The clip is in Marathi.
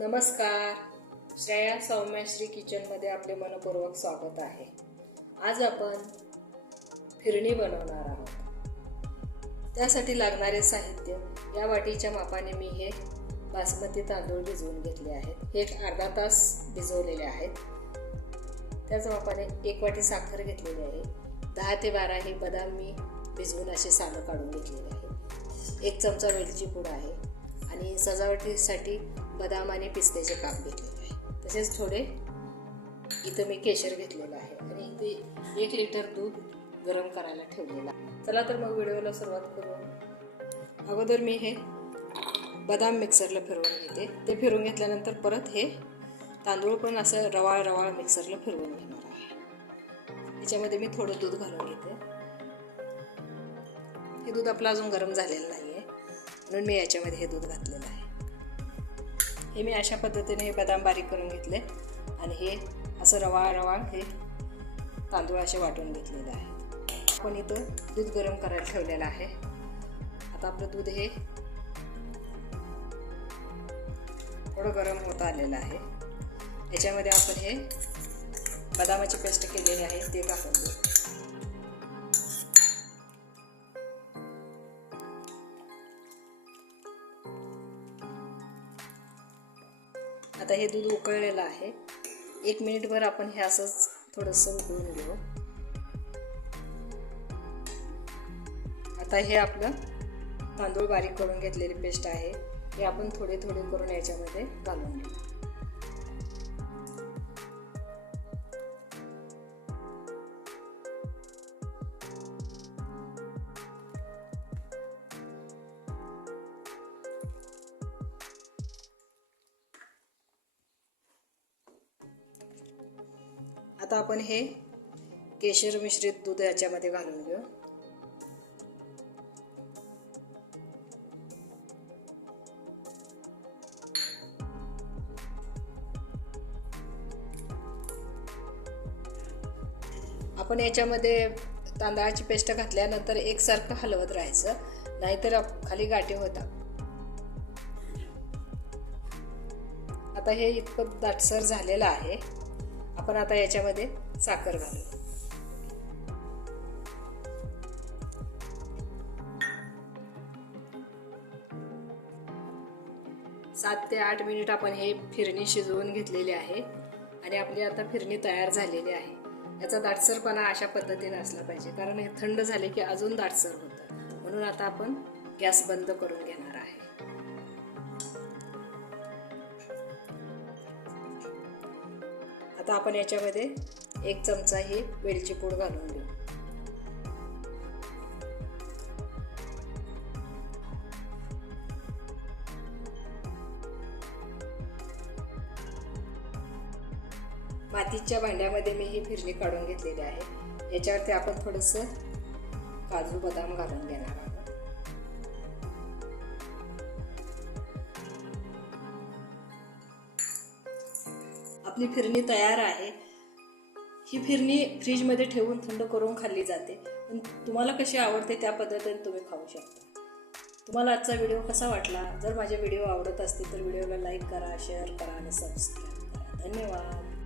नमस्कार. श्रेया सौम्याश्री किचनमध्ये आपले मनपूर्वक स्वागत आहे. आज आपण फिरणी बनवणार आहोत. त्यासाठी लागणारे साहित्य या वाटीच्या मापाने मी हे बासमती तांदूळ भिजवून घेतले आहेत. हे एक अर्धा तास भिजवलेले आहेत. त्याच मापाने एक वाटी साखर घेतलेली आहे. दहा ते बारा हे बदाम मी भिजवून असे सालं काढून घेतलेले आहे. एक चमचा वेलची पूड आहे. आणि सजावटीसाठी बदाम आणि पिस्त्याचे काप घेतलेले आहे. तसेच थोडे इथं मी केशर घेतलेलं आहे आणि इथे एक लिटर दूध गरम करायला ठेवलेलं आहे. चला तर मग व्हिडिओला सुरुवात करू. अगोदर मी हे बदाम मिक्सरला फिरवून घेते. ते फिरवून घेतल्यानंतर परत हे तांदूळ पण असं रवाळ रवाळ मिक्सरला फिरवून घेणार आहे. त्याच्यामध्ये मी थोडं दूध घालून घेते. हे दूध आपलं अजून गरम झालेलं नाही आहे म्हणून मी याच्यामध्ये हे दूध घातलेलं आहे. हे मी अशा पद्धतीने हे बदाम बारीक करून घेतले आणि हे असं रवा रवा हे तांदूळ असे वाटून घेतलेलं आहे. आपण इथं दूध गरम करायला ठेवलेलं आहे. आता आपलं दूध हे थोडं गरम होत आलेलं आहे. याच्यामध्ये आपण हे बदामाची पेस्ट केलेली आहे ते टाकून देऊ. आता हे दूध उकळलेलं आहे. एक मिनिटभर आपण हे असंच थोडंसं उकळून घेऊ. आता हे आपलं तांदूळ बारीक करून घेतलेली पेस्ट आहे. हे आपण थोडे थोडे करून याच्यामध्ये घालून घेऊ. आता आपण हे केशर मिश्रित दूध याच्यामध्ये घालून घेऊ. आपण याच्यामध्ये तांदळाची पेस्ट घातल्यानंतर एकसारखं हलवत राहायचं नाहीतर खाली गाठी होतात. आता हे इतकं दाटसर झालेलं आहे. आपण आता याच्यामध्ये साखर घालू. सात ते आठ मिनिट आपण हे फिरणी शिजवून घेतलेली आहे आणि आपली आता फिरणी तयार झालेली आहे. याचा दाटसरपणा अशा पद्धतीने असला पाहिजे कारण हे थंड झाले की अजून दाटसर होतं. म्हणून आता आपण गॅस बंद करून घेणार आहे. आता आपण याच्यामध्ये एक चमचा ही वेलची पूड घालून घेऊ. मातीच्या भांड्यामध्ये मी ही फिरणी काढून घेतलेली आहे. याच्यावरती आपण थोडंसं काजू बदाम घालून घेणार आहोत. आपली फिरणी तयार आहे. ही फिरणी फ्रीजमध्ये ठेवून थंड करून खाल्ली जाते. पण तुम्हाला कशी आवडते त्या पद्धतीने तुम्ही खाऊ शकता. तुम्हाला आजचा व्हिडिओ कसा वाटला? जर माझे व्हिडिओ आवडत असतील तर व्हिडिओला लाईक करा शेअर करा आणि सबस्क्राईब करा. धन्यवाद.